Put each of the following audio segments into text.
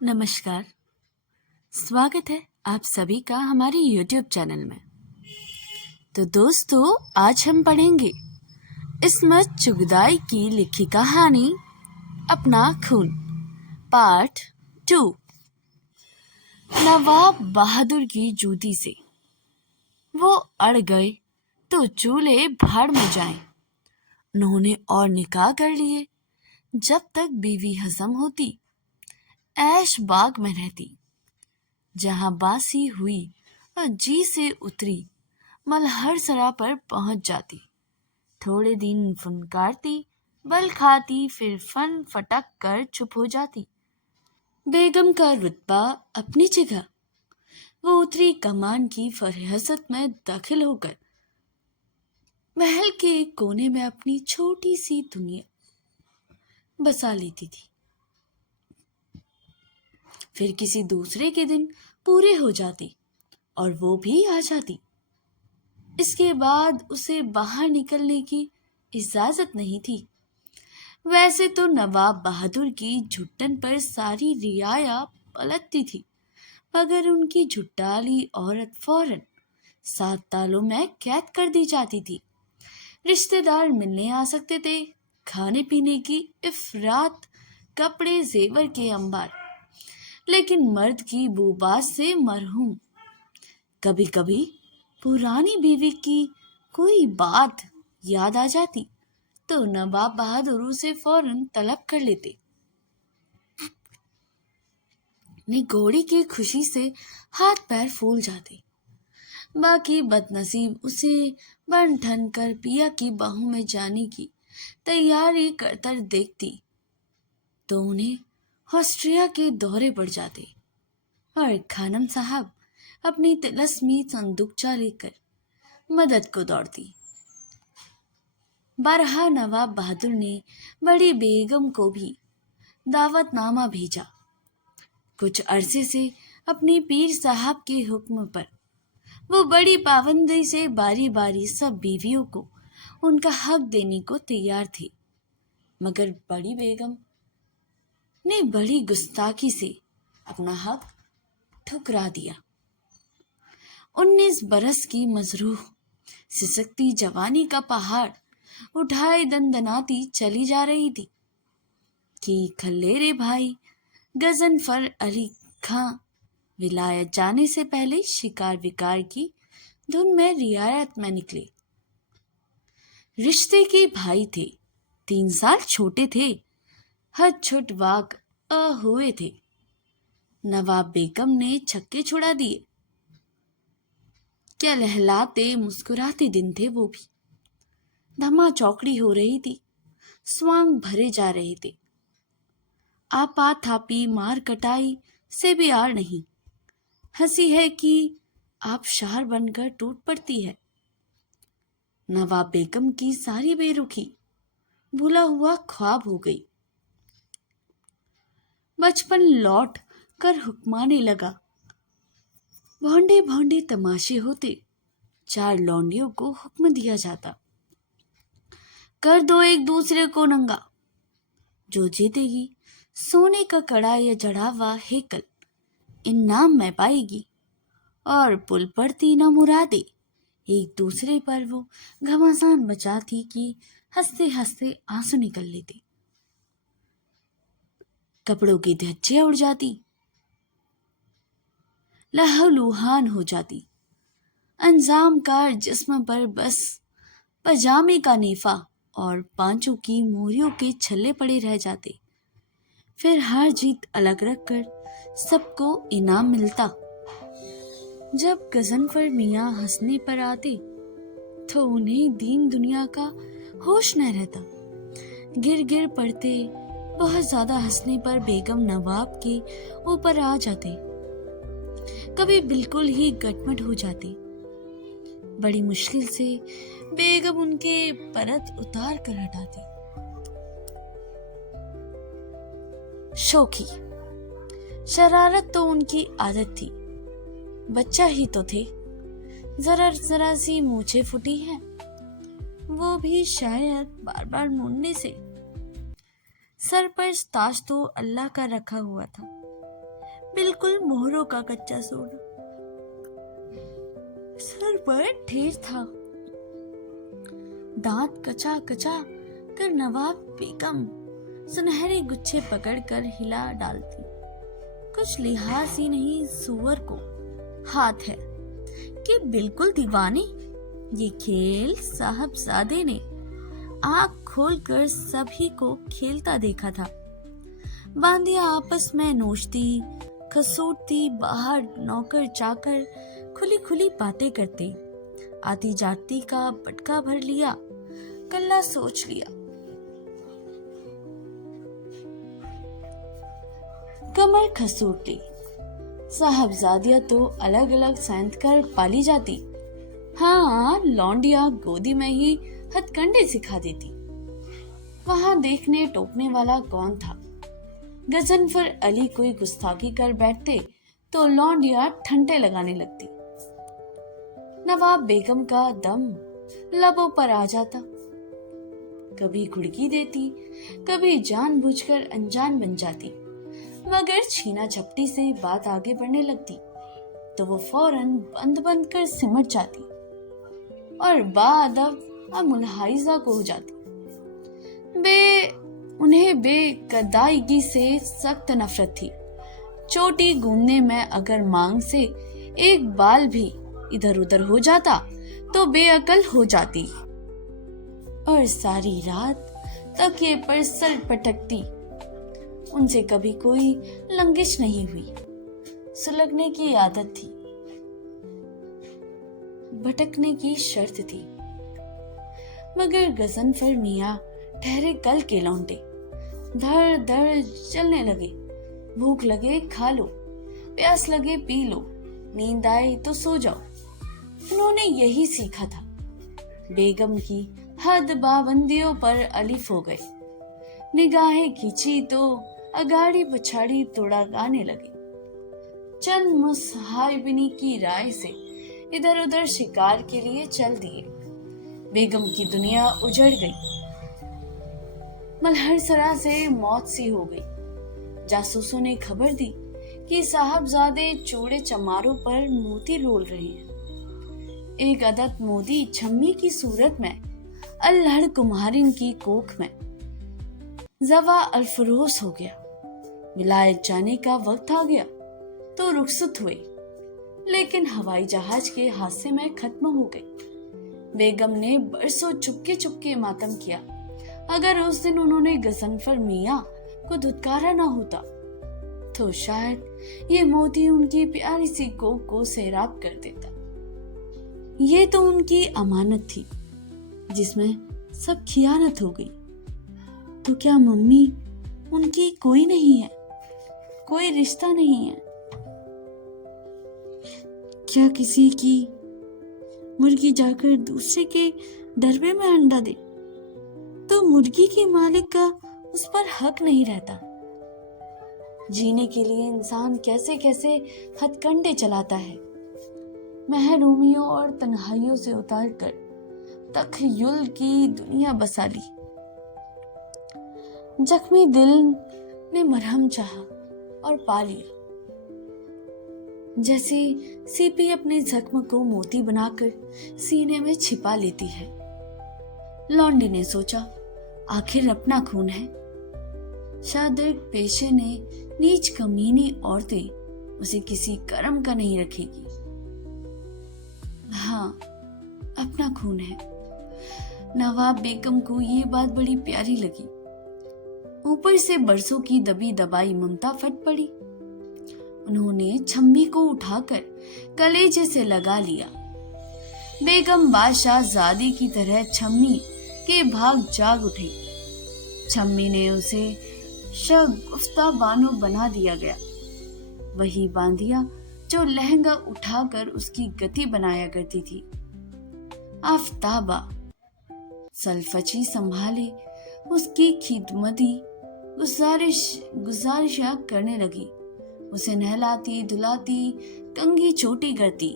नमस्कार। स्वागत है आप सभी का हमारे YouTube चैनल में। तो दोस्तों, आज हम पढ़ेंगे इस्मत चुगताई की लिखी कहानी अपना खून पार्ट 2। नवाब बहादुर की जूती से वो अड़ गए तो चूल्हे भाड़ में जाएं। उन्होंने और निकाह कर लिए। जब तक बीवी हजम होती ऐश बाग में रहती, जहां बासी हुई और जी से उतरी मलहर सरा पर पहुंच जाती। थोड़े दिन फुनकारती, बल खाती, फिर फन फटक कर चुप हो जाती। बेगम का रुतबा अपनी जगह, वो उतरी कमान की फरिहसत में दाखिल होकर महल के एक कोने में अपनी छोटी सी दुनिया बसा लेती थी। फिर किसी दूसरे के दिन पूरे हो जाते और वो भी आ जाती। इसके बाद उसे बाहर निकलने की इजाजत नहीं थी। वैसे तो नवाब बहादुर की झुट्टन पर सारी रियाया पलटती थी, मगर उनकी झुट्टाली औरत फौरन 7 तालों में कैद कर दी जाती थी। रिश्तेदार मिलने आ सकते थे, खाने पीने की इफरात, कपड़े जेवर के अंबार, लेकिन मर्द की बोबास से मरहूम। कभी कभी पुरानी बीवी की कोई बात याद आ जाती तो नवाब बहादुर उसे फौरन तलब कर लेते। घोड़ी की खुशी से हाथ पैर फूल जाते। बाकी बदनसीब उसे बन ठन कर पिया की बाहों में जाने की तैयारी करतर देखती तो उन्हें ऑस्ट्रिया के दौरे पड़ जाते और खानम साहब अपनी तिलस्मी संदूकचा लेकर मदद को दौड़ती। बारहा नवाब बहादुर ने बड़ी बेगम को भी दावतनामा भेजा। कुछ अरसे से अपने पीर साहब के हुक्म पर वो बड़ी पाबंदी से बारी बारी सब बीवियों को उनका हक देने को तैयार थे, मगर बड़ी बेगम ने बड़ी गुस्ताखी से अपना हक ठुकरा दिया। 19 बरस की मजरूह सिसकती जवानी का पहाड़ उठाए दंदनाती चली जा रही थी कि खल्लेरे भाई गजनफर अली खां विलायत जाने से पहले शिकार विकार की धुन में रियायत में निकले। रिश्ते के भाई थे, 3 साल छोटे थे, हद छुट वाक हुए थे। नवाब बेगम ने छक्के छुड़ा दिए। क्या लहलाते मुस्कुराते दिन थे वो भी। धमा चौकड़ी हो रही थी, स्वांग भरे जा रहे थे। आपा थापी मार कटाई से भी आर नहीं। हंसी है कि आबशार बनकर टूट पड़ती है। नवाब बेगम की सारी बेरुखी भूला हुआ ख्वाब हो गई। बचपन लौट कर हुक्माने लगा। भौंडे भौंडे तमाशे होते। 4 लौंडियों को हुक्म दिया जाता, कर दो एक दूसरे को नंगा। जो जीतेगी सोने का कड़ा या जड़ावा हेकल इनाम में पाएगी, और पुल पड़ती न मुरादे। एक दूसरे पर वो घमासान बचाती कि हंसते हंसते आंसू निकल लेते। कपड़ों की धज्जियां उड़ जाती, लहूलुहान हो जाती। अंजाम कार जिस्म पर बस पजामे का नेफा और पांचों की मोरियों के छल्ले पड़े रह जाते। फिर हार जीत अलग रख कर सबको इनाम मिलता। जब गजनफर मियाँ हंसने पर आते तो उन्हें दीन दुनिया का होश न रहता। गिर गिर पड़ते। बहुत ज्यादा हंसने पर बेगम नवाब के ऊपर आ जाते, कभी बिल्कुल ही गटमट हो जाते। बड़ी मुश्किल से बेगम उनके परत उतार कर हटाती। शोखी शरारत तो उनकी आदत थी। बच्चा ही तो थे, जरा सी मूछें फूटी हैं, वो भी शायद बार बार मुड़ने से। सर पर ताज तो अल्लाह का रखा हुआ था, बिल्कुल मोहरों का कच्चा सोना। सर पर ढेर था। दांत कचा कचा कर नवाब बेगम सुनहरे गुच्छे पकड़कर हिला डालती। कुछ लिहाज ही नहीं, सुअर को हाथ है कि बिल्कुल दीवाने। ये खेल साहबजादे ने आंख खोलकर सभी को खेलता देखा था। बांदिया आपस में नोचती, खसूटती, बाहर नौकर चाकर खुली खुली बातें करते। आती जाती का पटका भर लिया, कल्ला सोच लिया। कमर खसूट ली। साहबजादियां तो अलग अलग सैंत कर पाली जाती। हाँ, लौंडिया गोदी में ही हथकंडे सिखा देती। वहां देखने टोकने वाला कौन था? गजनफर अली कोई गुस्ताखी कर बैठते तो लौंडिया ठंडे लगाने लगती। नवाब बेगम का दम लबों पर आ जाता। कभी घुड़की देती, कभी जानबूझकर अनजान बन जाती, मगर छीना झपटी से बात आगे बढ़ने लगती तो वो फौरन बंद बंद कर सिमट जाती और बाअदब मुलहाइजा को हो जाती। उन्हें बेकदाईगी से सख्त नफरत थी। चोटी गूंदने में अगर मांग से एक बाल भी इधर उधर हो जाता तो बेअकल हो जाती और सारी रात तकिए पर सर पटकती। उनसे कभी कोई लंगिश नहीं हुई। सुलगने की आदत थी, भटकने की शर्त थी। मगर गजनफर मियाँ ठहरे कल के लौंडे। धड़ धड़ चलने लगे। भूख लगे खा लो, प्यास लगे पी लो, नींद आए तो सो जाओ। उन्होंने यही सीखा था। बेगम की हद पाबंदियों पर अलिफ हो गए। निगाहें खींची तो अगाड़ी पछाड़ी तोड़ा गाने लगे। चंद मुसहाइबिनी की राय से इधर उधर शिकार के लिए चल दिए। बेगम की दुनिया उजड़ गई। मलहरसरा से मौत सी हो गई। जासूसों ने खबर दी कि साहबजादे चूड़े चमारों पर मोती रोल रहे हैं। एक अदद मोदी छम्मी की सूरत में अल्हड़ कुम्हारिन की कोख में जवा अल्फरोस हो गया। विलायत जाने का वक्त आ गया तो रुखसत हुए, लेकिन हवाई जहाज के हादसे में खत्म हो गई। बेगम ने बरसों चुपके चुपके मातम किया। अगर उस दिन उन्होंने गजनफर मियाँ को धुतकारा ना होता तो शायद ये मोती उनकी प्यारी सी कोख को सैराब कर देता। ये तो उनकी अमानत थी जिसमें सब खियानत हो गई। तो क्या मम्मी उनकी कोई नहीं है, कोई रिश्ता नहीं है? क्या किसी की मुर्गी जाकर दूसरे के डरबे में अंडा दे तो मुर्गी के मालिक का उस पर हक नहीं रहता? जीने के लिए इंसान कैसे कैसे हथकंडे चलाता है। महरूमियों और तन्हाइयों से उतार कर तखय्युल की दुनिया बसा ली। जख्मी दिल ने मरहम चाहा और पा लिया। जैसे सीपी अपने जख्म को मोती बनाकर सीने में छिपा लेती है। लौंडी ने सोचा, आखिर अपना खून है। शादिक पेशे ने नीच कमीनी औरतें उसे किसी कर्म का नहीं रखेगी। हाँ, अपना खून है। नवाब बेगम को ये बात बड़ी प्यारी लगी। ऊपर से बरसों की दबी दबाई ममता फट पड़ी। उन्होंने छम्मी को उठाकर कलेजे से लगा लिया। बेगम बादशाह जादी की तरह छम्मी के भाग जाग उठे। छम्मी ने उसे शगुफ्ता बानो बना दिया गया। वही बांदिया जो लहंगा उठाकर उसकी गति बनाया करती थी। आफ्ताबा सल्फची संभाले उसकी खिदमती गुजारिशा करने लगी। उसे नहलाती धुलाती, कंघी छोटी करती।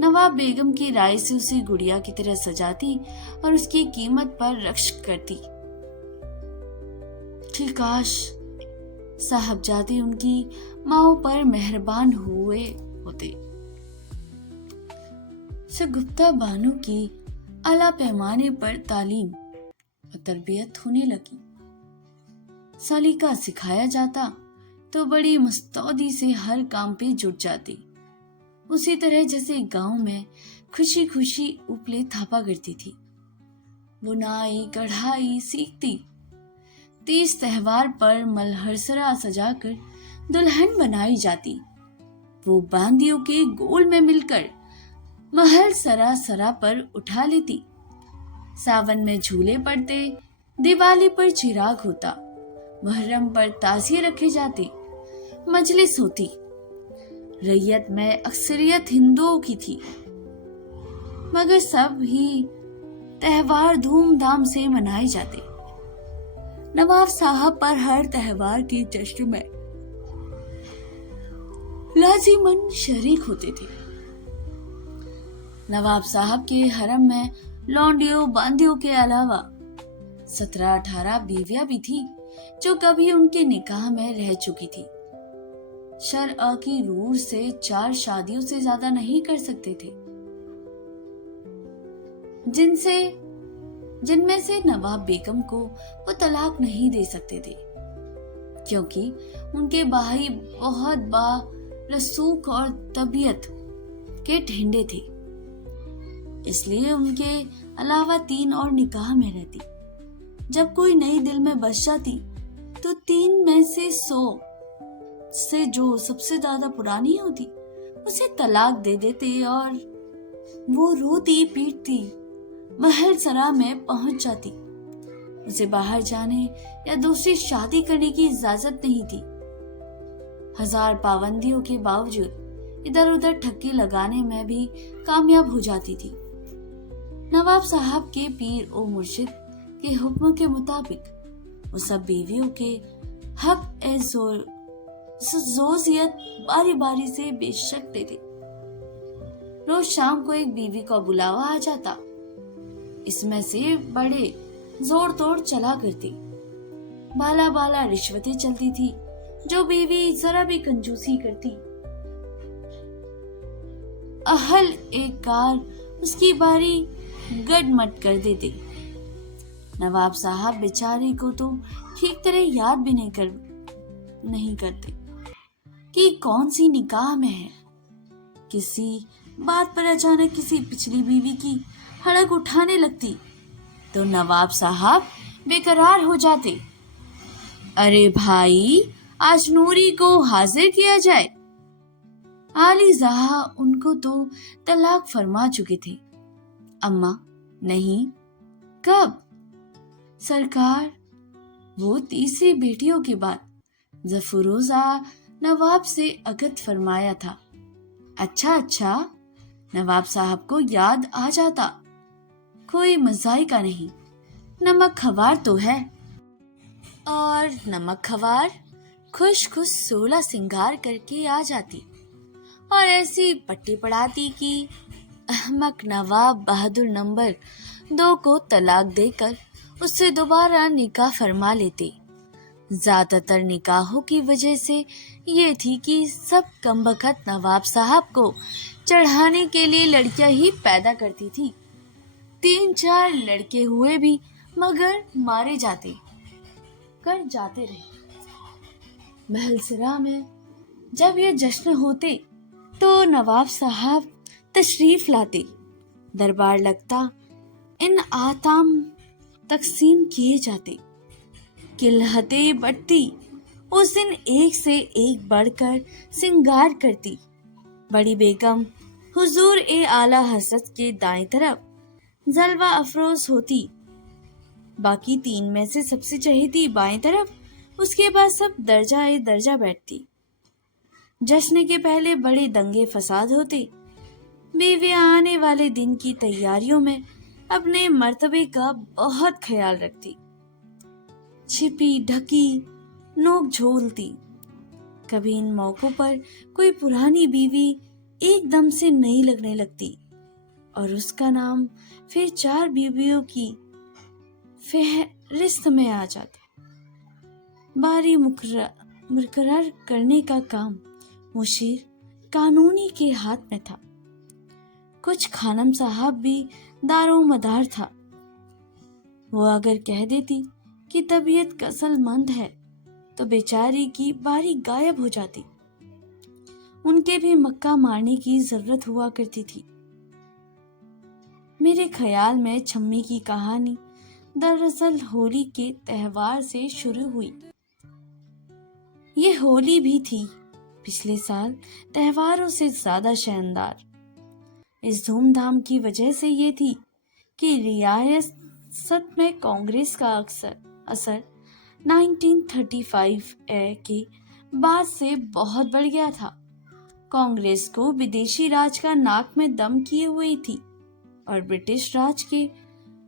नवाब बेगम की राय से उसे गुड़िया की तरह सजाती और उसकी कीमत पर रक्श करती कि काश साहबजादे उनकी माओ पर मेहरबान हुए होते। सगुप्ता बानो की आला पैमाने पर तालीम और तरबियत होने लगी। सलीका सिखाया जाता तो बड़ी मुस्तौदी से हर काम पे जुट जाती, उसी तरह जैसे गांव में खुशी खुशी उपले थापा करती थी। बुनाई कढ़ाई सीखती, 30 त्योहार पर मलहरसरा सजाकर दुल्हन बनाई जाती। वो बांदियों के गोल में मिलकर महल सरा पर उठा लेती। सावन में झूले पड़ते, दिवाली पर चिराग होता, मुहर्रम पर ताजिए रखे जाते, मजलिस होती। रैयत में अक्सरियत हिंदुओं की थी, मगर सब ही त्योहार धूमधाम से मनाए जाते। नवाब साहब पर हर त्योहार के जश्न में लाजिमन शरीक होते थे। नवाब साहब के हरम में लौंडियों बांदियों के अलावा 17-18 बीवियां भी थी जो कभी उनके निकाह में रह चुकी थी। शरअ की रूह से 4 शादियों से ज्यादा नहीं कर सकते थे, जिनमें से नवाब बेगम को वो तलाक नहीं दे सकते थे, क्योंकि उनके भाई बहुत बारसूख और तबीयत के ढेंडे थे। इसलिए उनके अलावा 3 और निकाह में रहती। जब कोई नई दिल में बस जाती तो 3 में से 100 से जो सबसे ज्यादा पुरानी होती उसे तलाक दे देते और वो रोती पीटती महल सरा में पहुंच जाती। उसे बाहर जाने या दूसरी शादी करने की इजाजत नहीं थी। 1000 पाबंदियों के बावजूद इधर उधर ठक्की लगाने में भी कामयाब हो जाती थी। नवाब साहब के पीर ओ मुर्शिद के हुक्म के मुताबिक वो सब बीवियों के हक ए जोजियत बारी बारी से बेशक देते। रोज शाम को एक बीवी का बुलावा आ जाता। इसमें से बड़े जोर तोड़ चला करती। बाला बाला रिश्वतें चलती थी। जो बीवी जरा भी कंजूसी करती, अहल एक कार उसकी बारी गडमट कर देते। नवाब साहब बेचारे को तो ठीक तरह याद भी नहीं करते कि कौन सी निकाह में है। किसी बात पर अचानक किसी पिछली बीवी की हड़क उठाने लगती तो नवाब साहब बेकरार हो जाते। अरे भाई, आज नूरी को हाजिर किया जाए। आली जहा उनको तो तलाक फरमा चुके थे। अम्मा, नहीं। कब? सरकार, वो तीसरी बेटियों के बाद जफरोजा नवाब से अगत फरमाया था। अच्छा, नवाब साहब को याद आ जाता। कोई मजाइका नहीं, नमक खवार तो है। और नमक खवार खुश 16 सिंगार करके आ जाती और ऐसी पट्टी पढ़ाती कि अहमक नवाब बहादुर नंबर 2 को तलाक देकर उससे दोबारा निकाह फरमा लेते। ज्यादातर निकाहों की वजह से ये थी कि सब कमबख्त नवाब साहब को चढ़ाने के लिए लड़कियां ही पैदा करती थी। 3-4 लड़के हुए भी मगर मारे जाते रहे। महलसरा में जब ये जश्न होते तो नवाब साहब तशरीफ लाते। दरबार लगता, इन आताम तकसीम किए जाते। किल्हते बढ़ती। उस दिन एक से एक बढ़कर सिंगार करती। बड़ी बेगम हुजूर ए आला हसरत के दाएं तरफ जलवा अफरोज होती। बाकी 3 में से सबसे चहेती बाएं तरफ, उसके बाद सब दर्जा ए दर्जा बैठती। जश्न के पहले बड़े दंगे फसाद होते। बीवियां आने वाले दिन की तैयारियों में अपने मर्तबे का बहुत ख्याल रखती। छिपी ढकी नोक झोलती। कभी इन मौकों पर कोई पुरानी बीवी एकदम से नई लगने लगती और उसका नाम फिर 4 बीवियों की फहरिस्त में आ जाता। बारी برقرار کرنے کا کام مشیر قانونی کے ہاتھ میں تھا۔ کچھ خانم صاحب بھی دارو مدار تھا۔ وہ اگر کہہ دیتی کہ طبیعت کسل مند ہے تو بیچاری کی باری غائب ہو جاتی۔ ان کے بھی مکہ مارنے کی ضرورت ہوا کرتی تھی۔ میرے خیال میں چھمی کی کہانی دراصل ہولی کے تہوار سے شروع ہوئی۔ یہ ہولی بھی تھی پچھلے سال تہواروں سے زیادہ شاندار۔ اس دھوم دھام کی وجہ سے یہ تھی کہ ریاست میں کانگریس کا اثر 1935 کے بعد سے بہت بڑھ گیا تھا۔ کانگریس کو بدیشی راج کا ناک میں دم کیے ہوئی تھی اور برٹش راج کے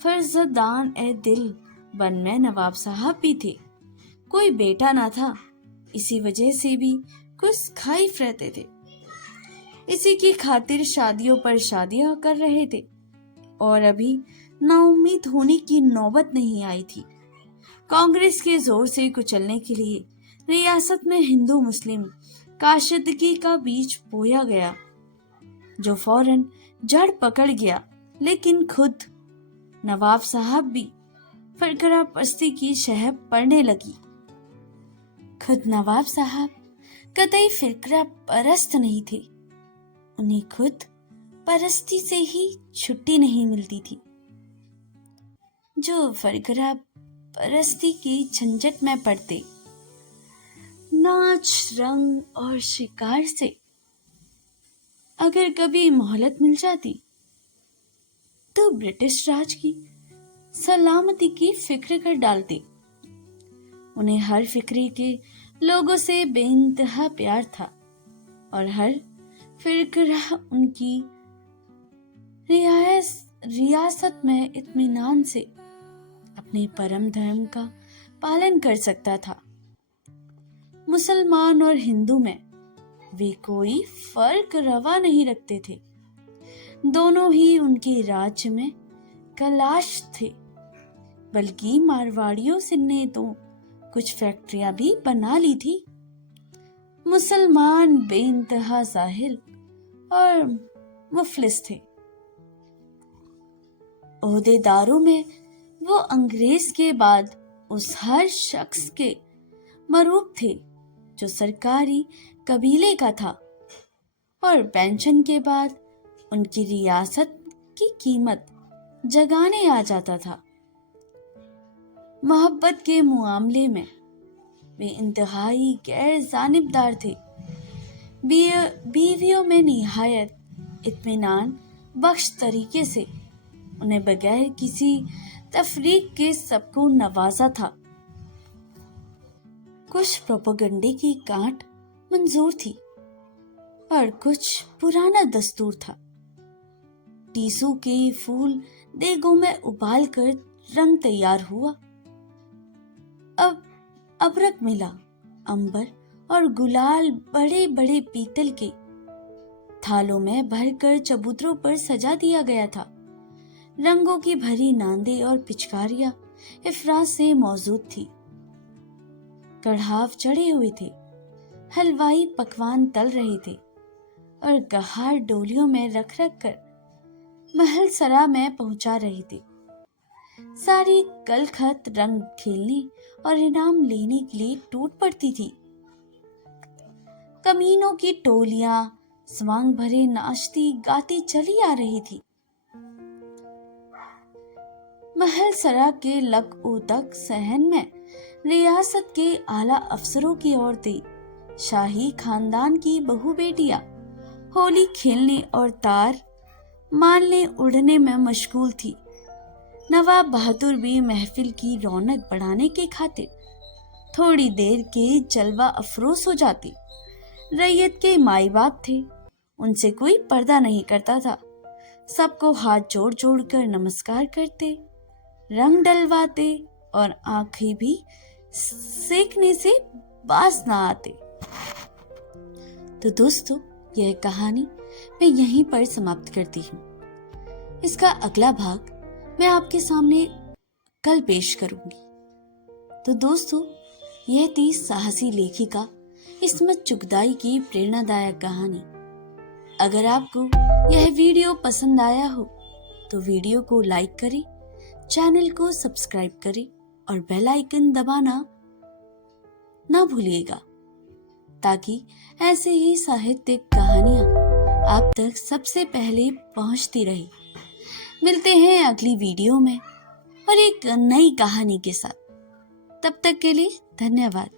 فرزندان دل بن میں نواب صاحب بھی تھے۔ کوئی بیٹا نہ تھا، اسی وجہ سے بھی کچھ خائف رہتے تھے۔ اسی کی خاطر شادیوں پر شادیاں کر رہے تھے اور ابھی نا امید ہونے کی نوبت نہیں آئی تھی۔ کانگریس کے زور سے کچلنے کے لیے ریاست میں ہندو مسلم کشیدگی کا بیج بویا گیا جو فوراً جڑ پکڑ گیا، لیکن خود نواب صاحب بھی فرقہ پرستی کی شہ پڑنے لگی۔ خود نواب صاحب قطعی فرقہ پرست نہیں تھے، انہیں خود پرستی سے ہی چھٹی نہیں ملتی تھی۔ جو فرقہ پرستی کی جھنجٹ میں پڑتے، ناچ رنگ اور شکار سے اگر کبھی مہلت مل جاتی تو برٹش راج کی سلامتی کی فکر کر ڈالتے۔ انہیں ہر فکری کے لوگوں سے بے انتہا پیار تھا اور ہر فرقہ ان کی ریاست میں اطمینان سے اپنے پرم دھرم کا پالن کر سکتا تھا۔ مسلمان اور ہندو میں وہ کوئی فرق روا نہیں رکھتے تھے، دونوں ہی ان کے راج میں کلاش تھے، بلکہ مارواڑیوں نے تو کچھ فیکٹریاں بھی بنا لی تھی۔ مسلمان بے انتہا ساحل اور مفلس تھے۔ عہدے داروں میں وہ انگریز کے بعد اس ہر شخص کے مرعوب تھے جو سرکاری قبیلے کا تھا، اور پینشن کے بعد ان کی ریاست کی قیمت جگانے آ جاتا تھا۔ محبت کے معاملے میں وہ انتہائی غیر جانبدار تھے۔ بیویوں میں نہایت اطمینان بخش طریقے سے انہیں بغیر کسی تفریق کے سب کو نوازا تھا۔ کچھ پروپیگنڈے کی کانٹ منظور تھی اور کچھ پرانا دستور تھا۔ ٹیسو کے پھول دیگوں میں ابال کر رنگ تیار ہوا، اب ابرک ملا، عنبر اور گلال بڑے بڑے پیتل کے تھالوں میں بھر کر چبوتروں پر سجا دیا گیا تھا۔ رنگوں کی بھری ناندیں اور پچکاریاں افراط سے موجود تھی۔ کڑھاو چڑھے ہوئے تھے، حلوائی پکوان تل رہے تھے اور کہار ڈولیوں میں رکھ رکھ کر محل سرا میں پہنچا رہے تھے۔ ساری کل خط رنگ کھیلنے اور انعام لینے کے لیے ٹوٹ پڑتی تھی۔ کمینوں کی ٹولیاں سوانگ بھرے ناچتی گاتی چلی آ رہی تھی۔ محل سرا کے لگ او تک صحن میں ریاست کے اعلیٰ افسروں کی عورتیں، شاہی خاندان کی بہو بیٹیاں ہولی کھیلنے اور تار مالنے اڑنے میں مشغول تھی۔ نواب بہادر بھی محفل کی رونق بڑھانے کے خاطر تھوڑی دیر کے جلوہ افروز ہو جاتے۔ رعیت کے مائی باپ تھے، ان سے کوئی پردہ نہیں کرتا تھا، سب کو ہاتھ جوڑ جوڑ کر نمسکار کرتے، رنگ ڈلواتے اور آنکھیں بھی سینکنے سے باز نہ آتے۔ تو دوستو، یہ کہانی میں یہیں پر سماپت کرتی ہوں۔ اس کا اگلا بھاگ میں آپ کے سامنے کل پیش کروں گی۔ تو دوستو، یہ थी साहसी लेखिका इस्मत चुगताई की प्रेरणादायक कहानी। अगर आपको यह वीडियो पसंद आया हो तो वीडियो को लाइक करें, चैनल को सब्सक्राइब करें और बेल आइकन दबाना ना भूलिएगा, ताकि ऐसे ही साहित्यिक कहानियाँ आप तक सबसे पहले पहुँचती रहे। मिलते हैं अगली वीडियो में और एक नई कहानी के साथ। तब तक के लिए धन्यवाद।